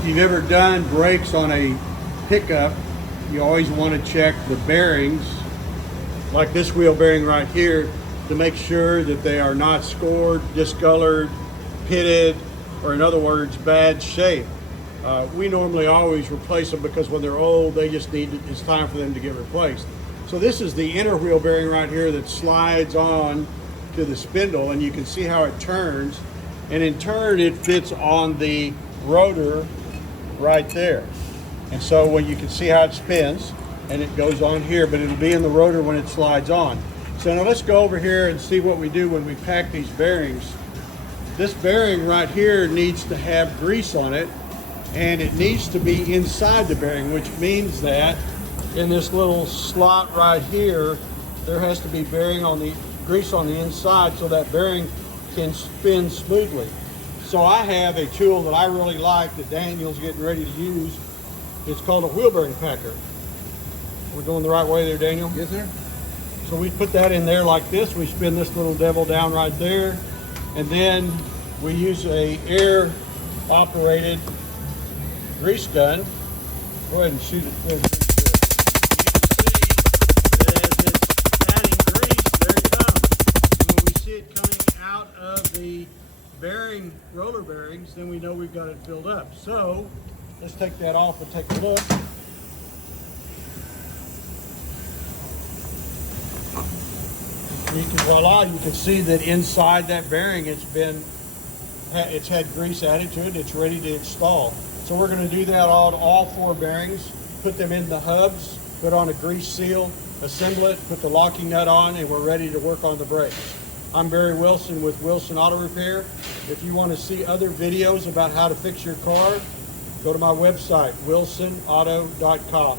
If you've ever done brakes on a pickup, you always want to check the bearings, like this wheel bearing right here, to make sure that they are not scored, discolored, pitted, or in other words, bad shape. We normally always replace them because when they're old, they just it's time for them to get replaced. So this is the inner wheel bearing right here that slides on to the spindle, and you can see how it turns. And in turn, it fits on the rotor right there. And so when you can see how it spins, and it goes on here, but it'll be in the rotor when it slides on. So now let's go over here and see what we do when we pack these bearings. This bearing right here needs to have grease on it, and it needs to be inside the bearing, which means that in this little slot right here, there has to be grease on the inside so that bearing can spin smoothly. So I have a tool that I really like that Daniel's getting ready to use. It's called a wheel bearing packer. We're going the right way there, Daniel? Yes, sir. So we put that in there like this. We spin this little devil down right there, and then we use a air operated grease gun. Go ahead and shoot it. You can see that as it's adding grease, there it comes. And when we see it coming out of the roller bearings, then we know we've got it filled up. So let's take that off and take a look. Voila, you can see that inside that bearing it's had grease added to it. It's ready to install. So we're going to do that on all 4 bearings, put them in the hubs, put on a grease seal, assemble it, put the locking nut on, and we're ready to work on the brakes. I'm Barry Wilson with Wilson Auto Repair. If you want to see other videos about how to fix your car, go to my website, wilsonauto.com.